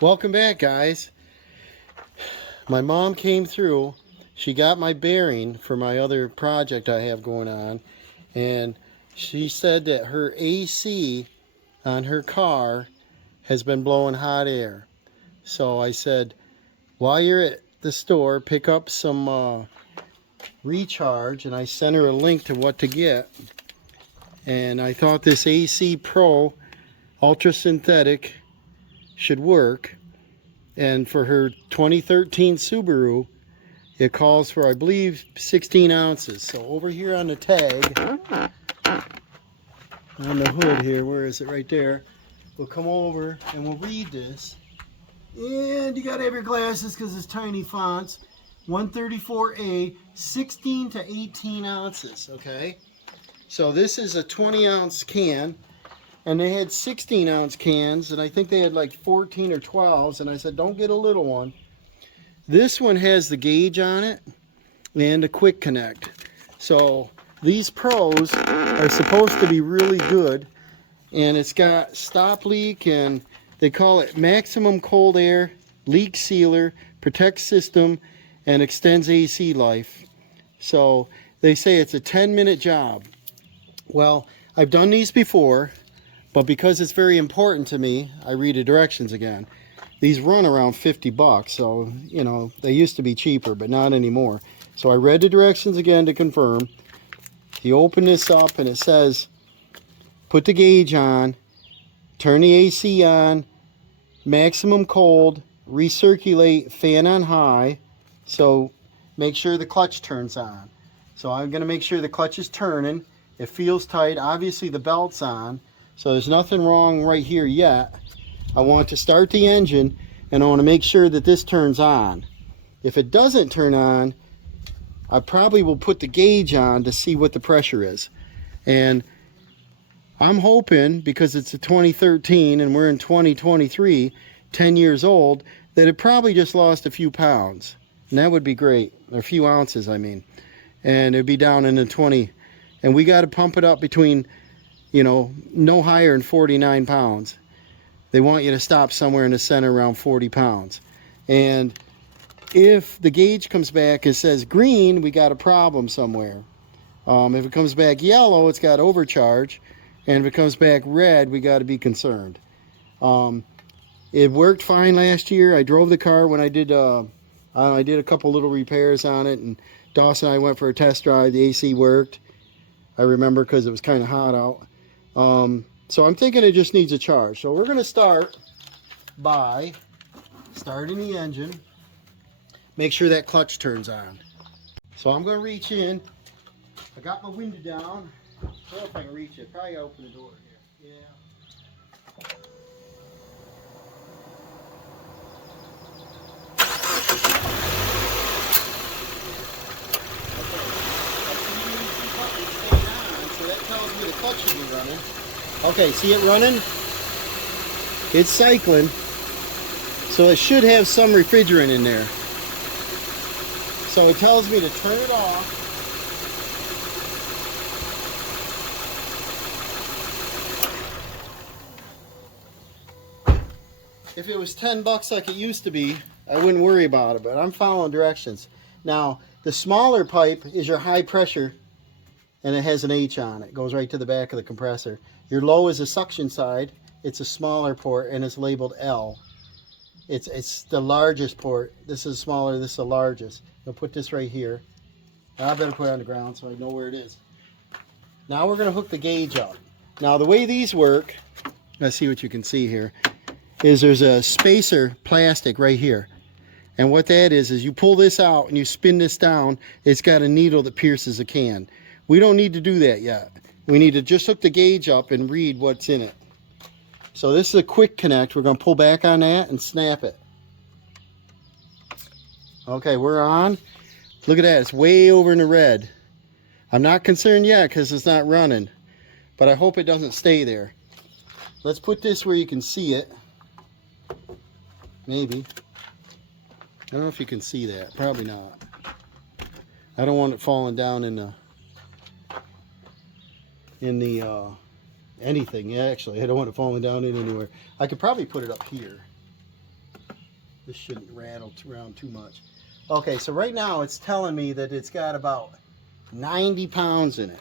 Welcome back, guys. My mom came through. She got my bearing for my other project I have going on, and she said that her AC on her car has been blowing hot air. So I said, while you're at the store, pick up some recharge, and I sent her a link to what to get. And I thought this AC Pro Ultra Synthetic should work. And for her 2013 Subaru, it calls for, I believe, 16 ounces. So over here on the tag, on the hood here, where is it? Right there. We'll come over and we'll read this. And you gotta have your glasses because it's tiny fonts. 134A, 16 to 18 ounces, okay? So this is a 20 ounce can. And they had 16 ounce cans, and I think they had like 14 or 12s, and I said, don't get a little one. This one has the gauge on it and a quick connect. So these Pros are supposed to be really good, and it's got stop leak, and they call it maximum cold air, leak sealer, protects system, and extends AC life. So they say it's a 10-minute job. Well, I've done these before. But because it's very important to me, I read the directions again. These run around 50 bucks, so, you know, they used to be cheaper, but not anymore. So I read the directions again to confirm. You open this up and it says, put the gauge on, turn the AC on, maximum cold, recirculate, fan on high. So make sure the clutch turns on. So I'm going to make sure the clutch is turning. It feels tight. Obviously the belt's on. So there's nothing wrong right here yet. I want to start the engine, and I want to make sure that this turns on. If it doesn't turn on, I probably will put the gauge on to see what the pressure is. And I'm hoping, because it's a 2013 and we're in 2023, 10 years old, that it probably just lost a few pounds. And that would be great. Or a few ounces, I mean. And it'd be down in the 20. And we got to pump it up between, you know, no higher than 49 pounds. They want you to stop somewhere in the center around 40 pounds. And if the gauge comes back and says green, we got a problem somewhere. If it comes back yellow, it's got overcharge. And if it comes back red, we got to be concerned. It worked fine last year. I drove the car when I did a couple little repairs on it. And Dawson and I went for a test drive. The AC worked. I remember because it was kind of hot out. So I'm thinking it just needs a charge. So we're going to start by starting the engine. Make sure that clutch turns on. So I'm going to reach in. I got my window down. I don't know if I can reach it. Probably open the door here. Yeah. Tells me the clutch should be running. Okay, see it running? It's cycling. So it should have some refrigerant in there. So it tells me to turn it off. If it was 10 bucks like it used to be, I wouldn't worry about it, but I'm following directions. Now, the smaller pipe is your high pressure, and it has an H on it. It goes right to the back of the compressor. Your low is the suction side. It's a smaller port, and it's labeled L. It's the largest port. This is smaller, this is the largest. I'll put this right here. I better put it on the ground so I know where it is. Now we're going to hook the gauge up. Now the way these work, let's see what you can see here, is there's a spacer plastic right here. And what that is you pull this out and you spin this down, it's got a needle that pierces a can. We don't need to do that yet. We need to just hook the gauge up and read what's in it. So this is a quick connect. We're going to pull back on that and snap it. Okay, we're on. Look at that. It's way over in the red. I'm not concerned yet because it's not running. But I hope it doesn't stay there. Let's put this where you can see it. Maybe. I don't know if you can see that. Probably not. I don't want it falling down in the anything. Yeah, actually, I don't want it falling down in anywhere. I could probably put it up here. This shouldn't rattle around too much. Okay, so right now it's telling me that it's got about 90 pounds in it.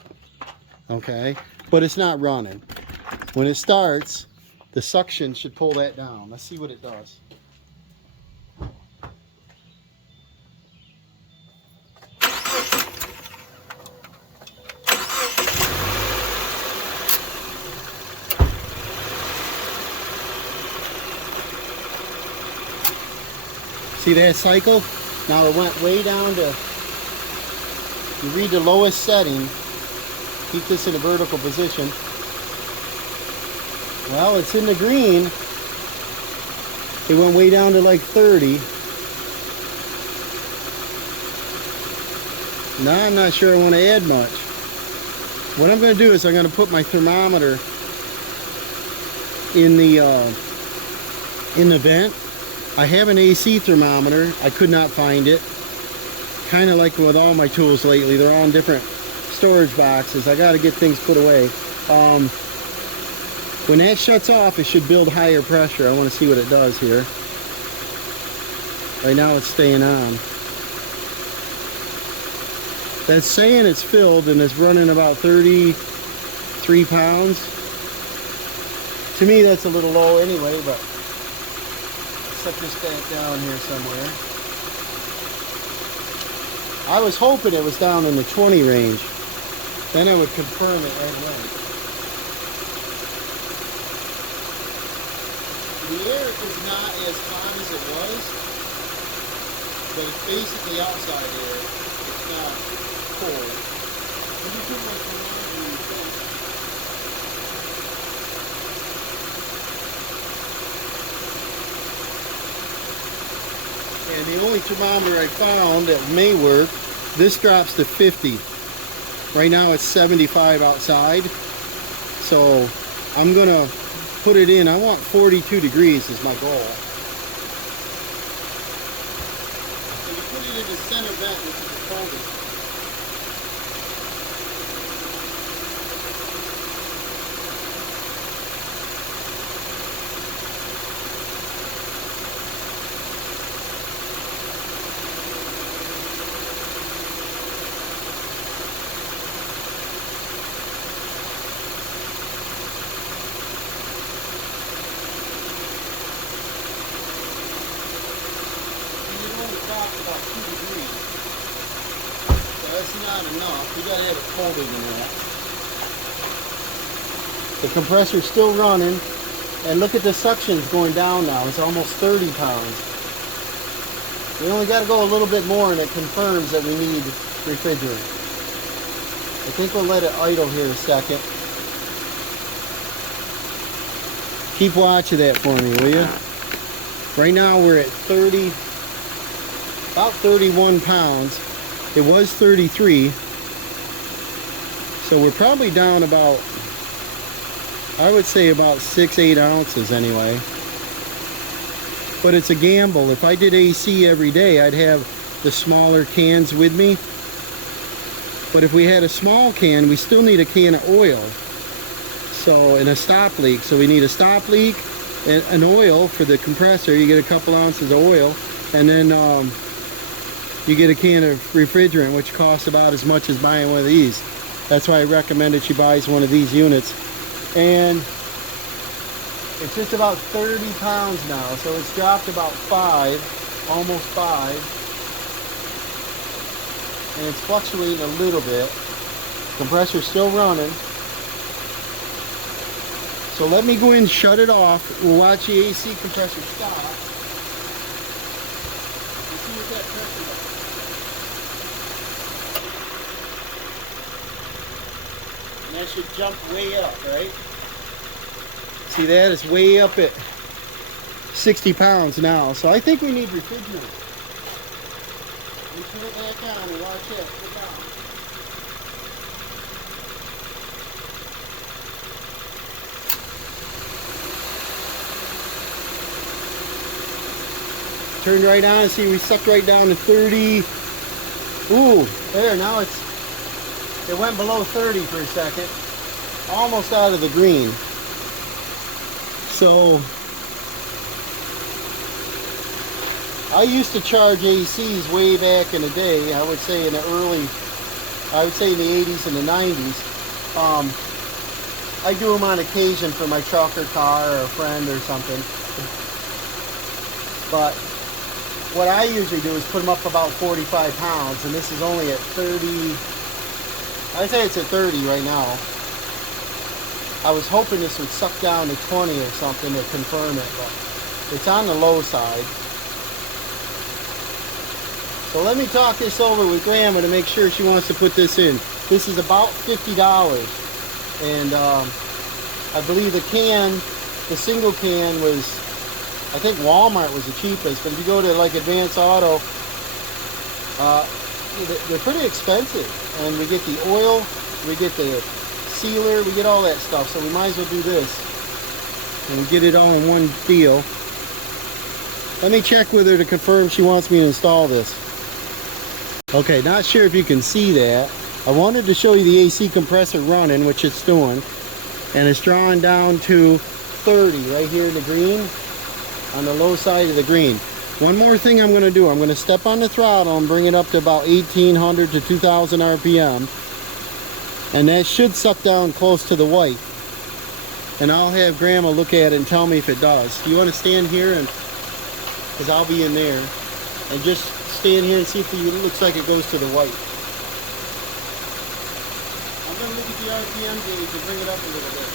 Okay, but it's not running. When it starts, the suction should pull that down. Let's see what it does. See that cycle? Now it went way down to, you read the lowest setting, keep this in a vertical position. Well, it's in the green. It went way down to like 30. Now I'm not sure I want to add much. What I'm going to do is I'm going to put my thermometer in the vent. I have an AC thermometer. I could not find it. Kind of like with all my tools lately, they're all in different storage boxes. I got to get things put away. When that shuts off, it should build higher pressure. I want to see what it does here. Right now it's staying on. That's saying it's filled and it's running about 33 pounds. To me that's a little low anyway, but set this back down here somewhere. I was hoping it was down in the 20 range. Then I would confirm it right away. The air is not as hot as it was, but it's basically outside air. It's not cold. Let me put my thermometer in the front. And the only thermometer I found that may work, this drops to 50. Right now it's 75 outside. So I'm gonna put it in. I want 42 degrees is my goal. So you put it in the center vent, which is the coldest. About 2 degrees. So that's not enough. You gotta have it colder than that. The compressor's still running, and look at the suction's going down now. It's almost 30 pounds. We only gotta go a little bit more and it confirms that we need refrigerant. I think we'll let it idle here a second. Keep watching that for me, will you? Right now we're at 30. About 31 pounds. It was 33. So we're probably down about, I would say about 6-8 ounces anyway. But it's a gamble. If I did AC every day, I'd have the smaller cans with me. But if we had a small can, we still need a can of oil. So, and a stop leak. So we need a stop leak and an oil for the compressor. You get a couple ounces of oil. And then you get a can of refrigerant, which costs about as much as buying one of these. That's why I recommend that she buys one of these units. And it's just about 30 pounds now, so it's dropped about 5, almost 5. And it's fluctuating a little bit. Compressor's still running. So let me go in and shut it off. We'll watch the AC compressor stop. Let's see what that pressure does. And that should jump way up, right? See that? It's way up at 60 pounds now. So I think we need refrigerant. We turn it back on and watch it. Put it down. Turned right on and see we sucked right down to 30. Ooh, there, now it went below 30 for a second. Almost out of the green. So I used to charge ACs way back in the day. I would say in the in the 80s and the 90s. I do them on occasion for my truck or car or a friend or something. But what I usually do is put them up about 45 pounds, and this is only at 30. I'd say it's at 30 right now. I was hoping this would suck down to 20 or something to confirm it, but it's on the low side. So let me talk this over with Grandma to make sure she wants to put this in. This is about $50, and I believe the single can was, I think Walmart was the cheapest, but if you go to like Advance Auto, they're pretty expensive. And we get the oil, we get the sealer, we get all that stuff, so we might as well do this and get it all in one deal. Let me check with her to confirm she wants me to install this. Okay, not sure if you can see that. I wanted to show you the AC compressor running, which it's doing, and it's drawing down to 30 right here in the green, on the low side of the green. One more thing I'm going to do, I'm going to step on the throttle and bring it up to about 1800 to 2000 RPM, and that should suck down close to the white. And I'll have Grandma look at it and tell me if it does. You want to stand here, and because I'll be in there, and just stand here and see if it looks like it goes to the white. I'm going to look at the RPM gauge and bring it up a little bit.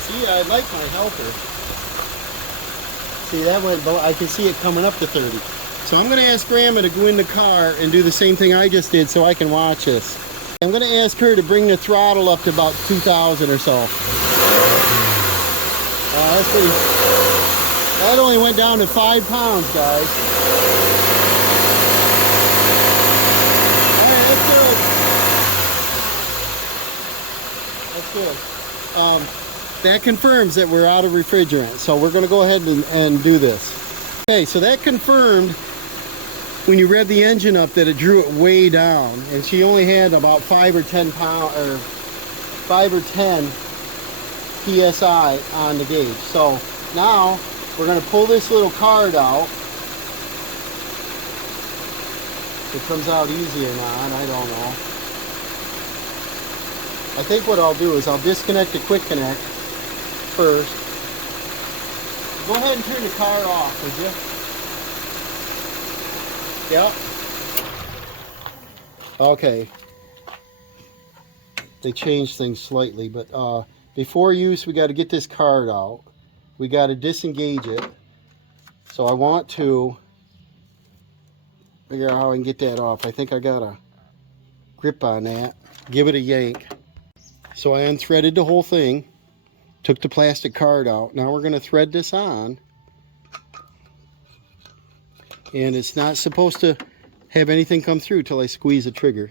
See, I like my helper. See, that went below. I can see it coming up to 30. So I'm going to ask Grandma to go in the car and do the same thing I just did so I can watch this. I'm going to ask her to bring the throttle up to about 2000 or so. That's pretty. That only went down to 5 pounds, guys. Alright, that's good. That's good. That confirms that we're out of refrigerant, so we're going to go ahead and do this. Okay, so that confirmed when you rev the engine up that it drew it way down, and she only had about 5 or 10 psi on the gauge. So now we're going to pull this little card out. If it comes out easy or not, I don't know. I think what I'll do is I'll disconnect the quick connect first. Go ahead and turn the car off, would you? Yep. Okay. They changed things slightly, but before use we got to get this card out. We got to disengage it. So I want to figure out how I can get that off. I think I got a grip on that. Give it a yank. So I unthreaded the whole thing. Took the plastic card out. Now we're going to thread this on. And it's not supposed to have anything come through till I squeeze the trigger.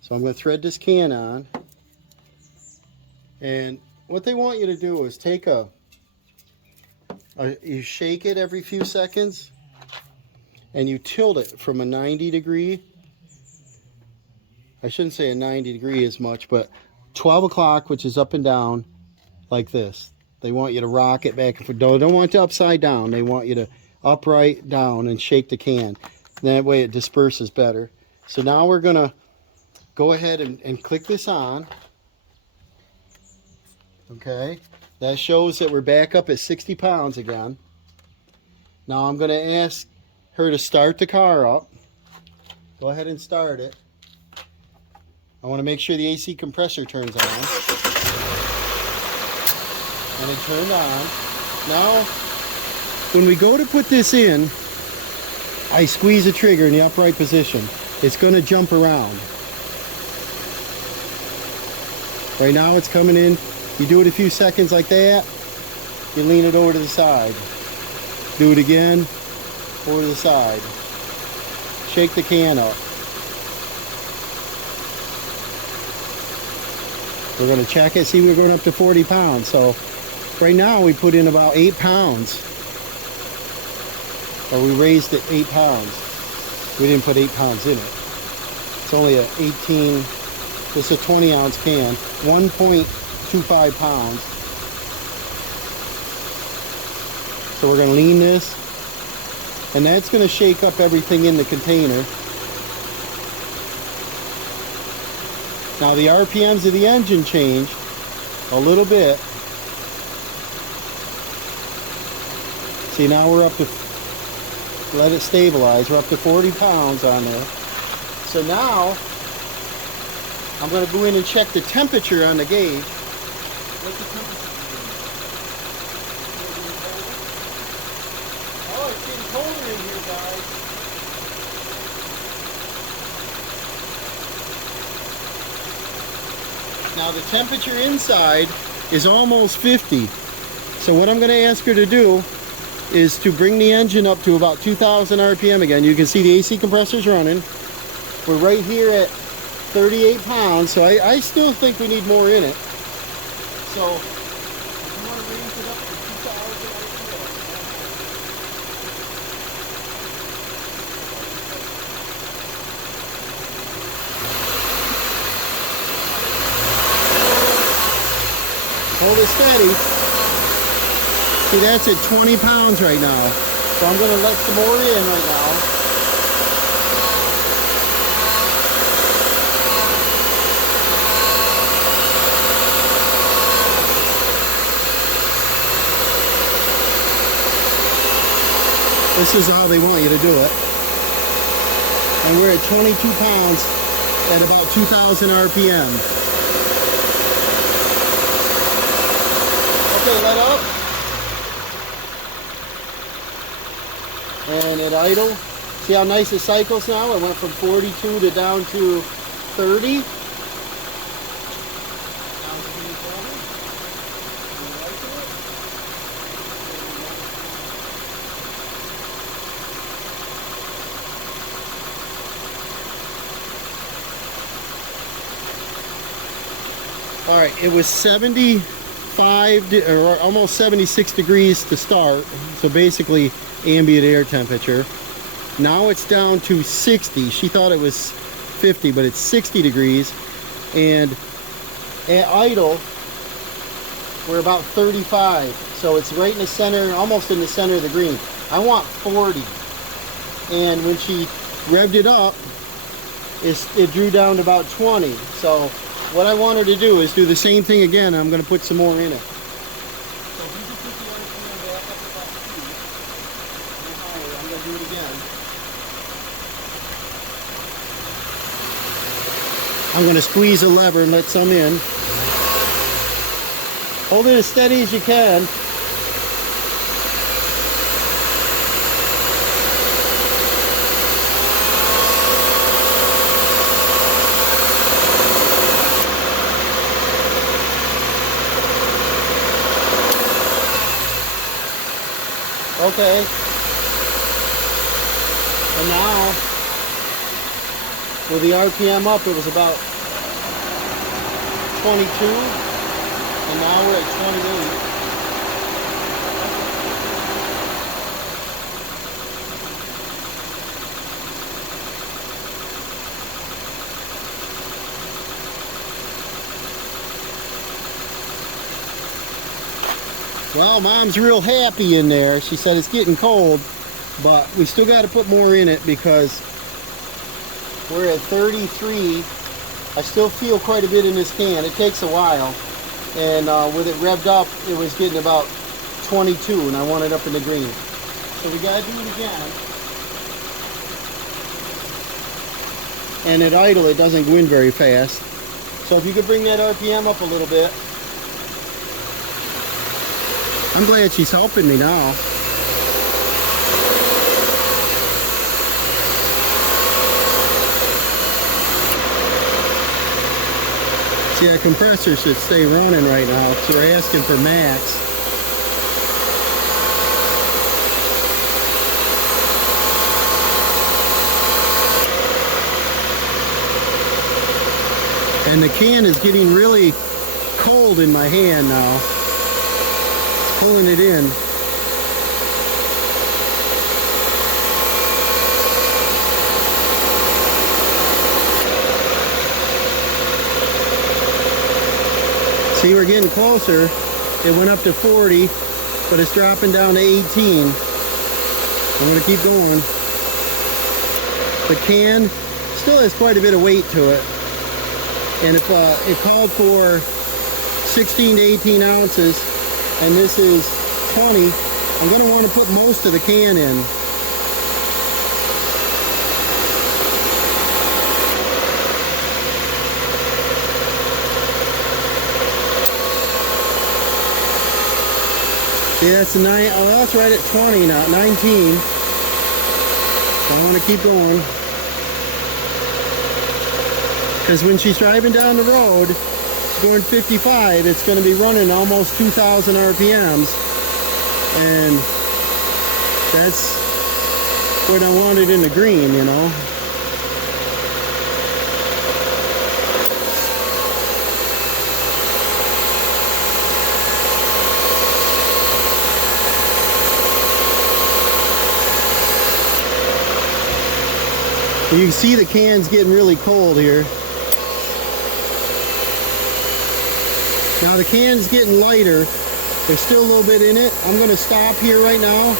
So I'm going to thread this can on. And what they want you to do is take you shake it every few seconds. And you tilt it from a 90 degree. I shouldn't say a 90 degree as much, but 12 o'clock, which is up and down, like this. They want you to rock it back and forth. Don't want it upside down. They want you to upright down and shake the can. That way it disperses better. So now we're going to go ahead and click this on. Okay. That shows that we're back up at 60 pounds again. Now I'm going to ask her to start the car up. Go ahead and start it. I want to make sure the AC compressor turns on. And it turned on. Now, when we go to put this in, I squeeze the trigger in the upright position. It's going to jump around. Right now it's coming in. You do it a few seconds like that. You lean it over to the side. Do it again. Over to the side. Shake the can up. We're going to check it. See, we're going up to 40 pounds. So Right now we put in about 8 pounds. Or we raised it 8 pounds. We didn't put 8 pounds in it. It's only a 18, this is a 20 ounce can, 1.25 pounds. So we're gonna lean this, and that's gonna shake up everything in the container. Now the RPMs of the engine change a little bit. See, now we're up to, let it stabilize, we're up to 40 pounds on there. So now, I'm going to go in and check the temperature on the gauge. What's the temperature? Oh, it's getting colder in here, guys. Now the temperature inside is almost 50. So what I'm going to ask her to do is to bring the engine up to about 2,000 RPM again. You can see the AC compressor's running. We're right here at 38 pounds, so I still think we need more in it. So, if you want to raise it up to 2,000 RPM. Hold it steady. See, that's at 20 pounds right now. So I'm going to let some more in right now. This is how they want you to do it. And we're at 22 pounds at about 2,000 RPM. Okay, let up. And at idle. See how nice it cycles now? It went from 42 to down to 30. All right, it was 75 or almost 76 degrees to start, so basically ambient air temperature. Now it's down to 60. She thought it was 50, but it's 60 degrees. And at idle, we're about 35. So it's right in the center, almost in the center of the green. I want 40. And when she revved it up, it drew down to about 20. So what I want her to do is do the same thing again. I'm going to put some more in it. So if you just put the RPM back up to about 2 and higher, I'm going to do it again. I'm going to squeeze a lever and let some in. Hold it as steady as you can. Okay. And now, with the RPM up, it was about 22, and now we're at 28. Well, Mom's real happy in there. She said it's getting cold, but we still got to put more in it because we're at 33. I still feel quite a bit in this can. It takes a while. And with it revved up, it was getting about 22, and I want it up in the green. So we got to do it again. And at idle, it doesn't go in very fast. So if you could bring that RPM up a little bit. I'm glad she's helping me now. See, that compressor should stay running right now, so we're asking for max. And the can is getting really cold in my hand now. pulling it in. See, we're getting closer. It went up to 40, but it's dropping down to 18. I'm going to keep going. The can still has quite a bit of weight to it. And if it called for 16 to 18 ounces, and this is 20, I'm going to want to put most of the can in. See, that's 9. Oh, that's right at 20 now, 19. So I want to keep going. Because when she's driving down the road, she's going 55, it's going to be running almost 2,000 RPMs. And that's what I wanted in the green, you know. You can see the can's getting really cold here. Now the can's getting lighter. There's still a little bit in it. I'm going to stop here right now.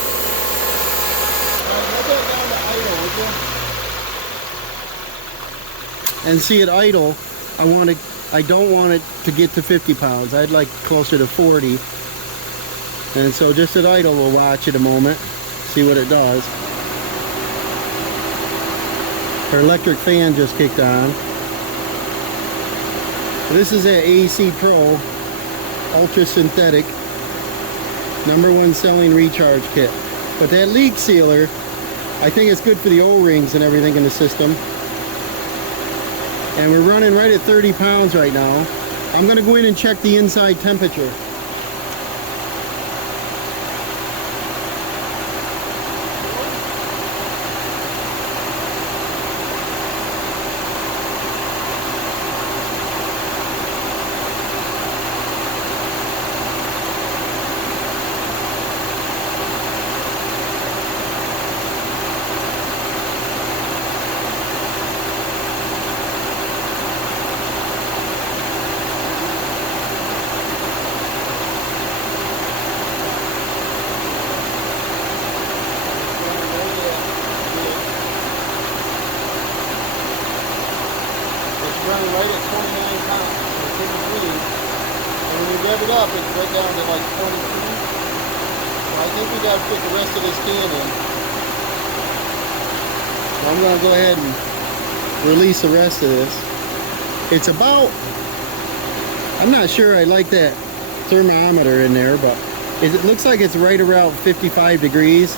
And see it idle. I don't want it to get to 50 pounds. I'd like closer to 40. And so just at idle, we'll watch it a moment, see what it does. Our electric fan just kicked on. This is an AC Pro Ultra Synthetic #1 selling recharge kit. But that leak sealer, I think it's good for the O-rings and everything in the system. And we're running right at 30 pounds right now. I'm going to go in and check the inside temperature. Running right at 29 pounds, so 33. And when we rev it up, it's right down to like 23. So I think we got to put the rest of this can in. So I'm going to go ahead and release the rest of this. It's about, I'm not sure I like that thermometer in there, but it looks like it's right around 55 degrees.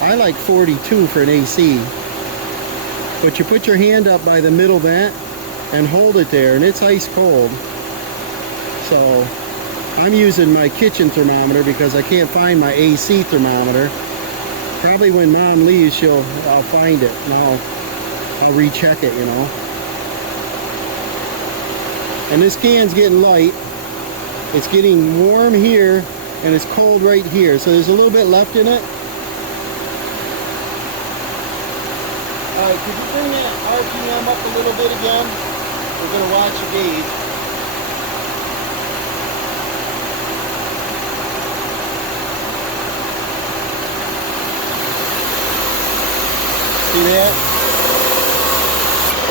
I like 42 for an AC. But you put your hand up by the middle vent and hold it there, and it's ice cold. So I'm using my kitchen thermometer because I can't find my AC thermometer. Probably when Mom leaves, I'll find it and I'll recheck it, you know. And this can's getting light. It's getting warm here and it's cold right here. So there's a little bit left in it. Alright, could you bring that RPM up a little bit again? We're going to watch the gauge. See that?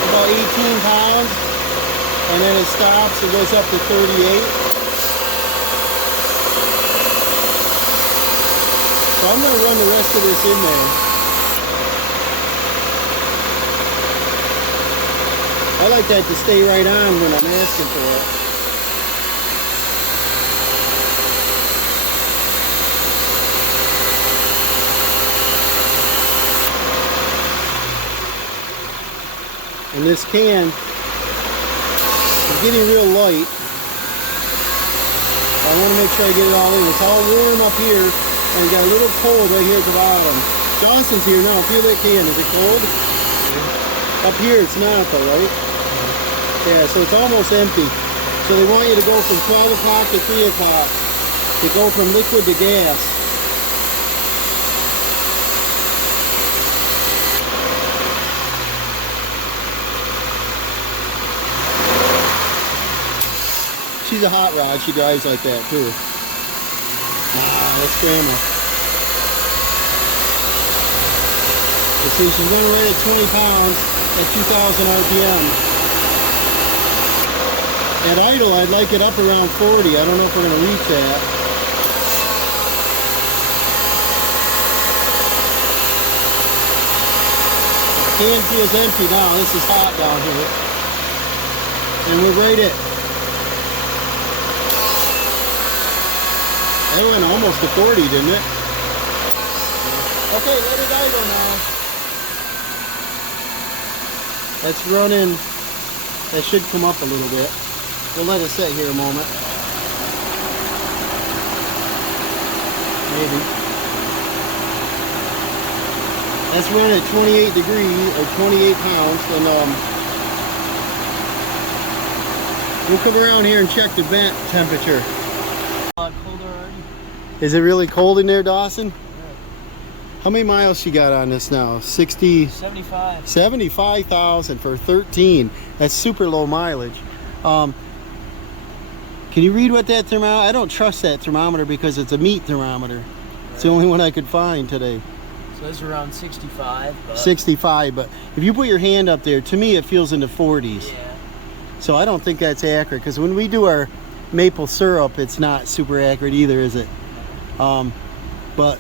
About 18 pounds. And then it stops and goes up to 38. So I'm going to run the rest of this in there. I like that to stay right on when I'm asking for it. And this can is getting real light. I want to make sure I get it all in. It's all warm up here, and you got a little cold right here at the bottom. Johnson's here now. Feel that can. Is it cold? Up here it's not though, right? Yeah, so it's almost empty. So they want you to go from 12 o'clock to 3 o'clock. to go from liquid to gas. She's a hot rod. She drives like that too. Let's grandma. You see, she's running right at 20 pounds at 2,000 RPM. At idle, I'd like it up around 40. I don't know if we're going to reach that. The can feels empty now. This is hot down here. And we're right at... That went almost to 40, didn't it? Okay, let it idle now. That's running. That should come up a little bit. We'll let it sit here a moment. Maybe. That's running at 28 degrees or 28 pounds, and we'll come around here and check the vent temperature. Is it really cold in there, Dawson? Yeah. How many miles she got on this now? 75. 75,000 for 13. That's super low mileage. Can you read what that thermometer? I don't trust that thermometer because it's a meat thermometer. Right. It's the only one I could find today. So it's around 65. 65, but if you put your hand up there, to me it feels in the 40s. Yeah. So I don't think that's accurate because when we do our maple syrup, it's not super accurate either, is it? But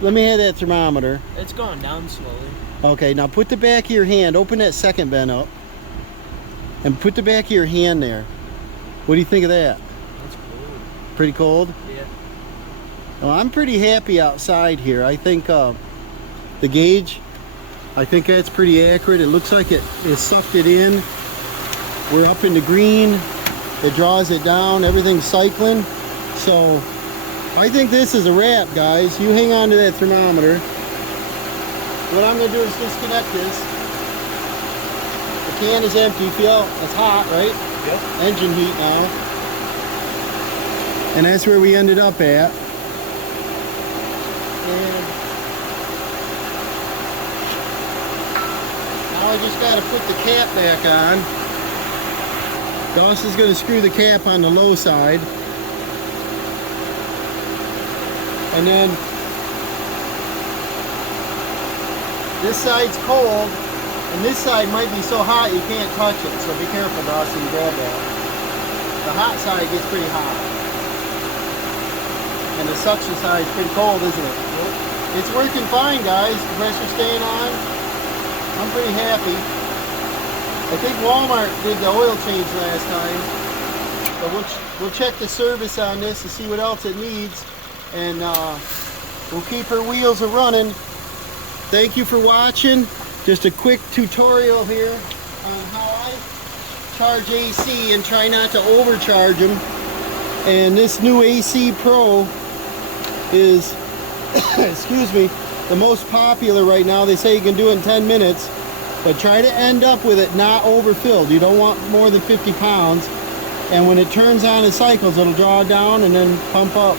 let me have that thermometer. It's going down slowly. Okay, now put the back of your hand, open that second vent up, and put the back of your hand there. What do you think of that? That's cold. Pretty cold? Yeah. Well, I'm pretty happy outside here. I think the gauge, I think that's pretty accurate. It looks like it sucked it in. We're up in the green. It draws it down. Everything's cycling. So I think this is a wrap, guys. You hang on to that thermometer. What I'm going to do is disconnect this. The can is empty. Feel it's hot, right? Yep. Engine heat now. And that's where we ended up at. And now I just got to put the cap back on. Dawson's going to screw the cap on the low side. And then this side's cold, and this side might be so hot you can't touch it. So be careful, Dawson, grab that. The hot side gets pretty hot. And the suction side is pretty cold, isn't it? Yep. It's working fine, guys. The pressure's staying on. I'm pretty happy. I think Walmart did the oil change last time. But we'll check the service on this to see what else it needs. And we'll keep her wheels a-running. Thank you for watching. Just a quick tutorial here on how I charge AC and try not to overcharge them. And this new AC Pro is, excuse me, the most popular right now. They say you can do it in 10 minutes, but try to end up with it not overfilled. You don't want more than 50 pounds. And when it turns on and cycles, it'll draw down and then pump up.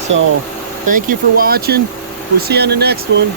So, thank you for watching. We'll see you on the next one.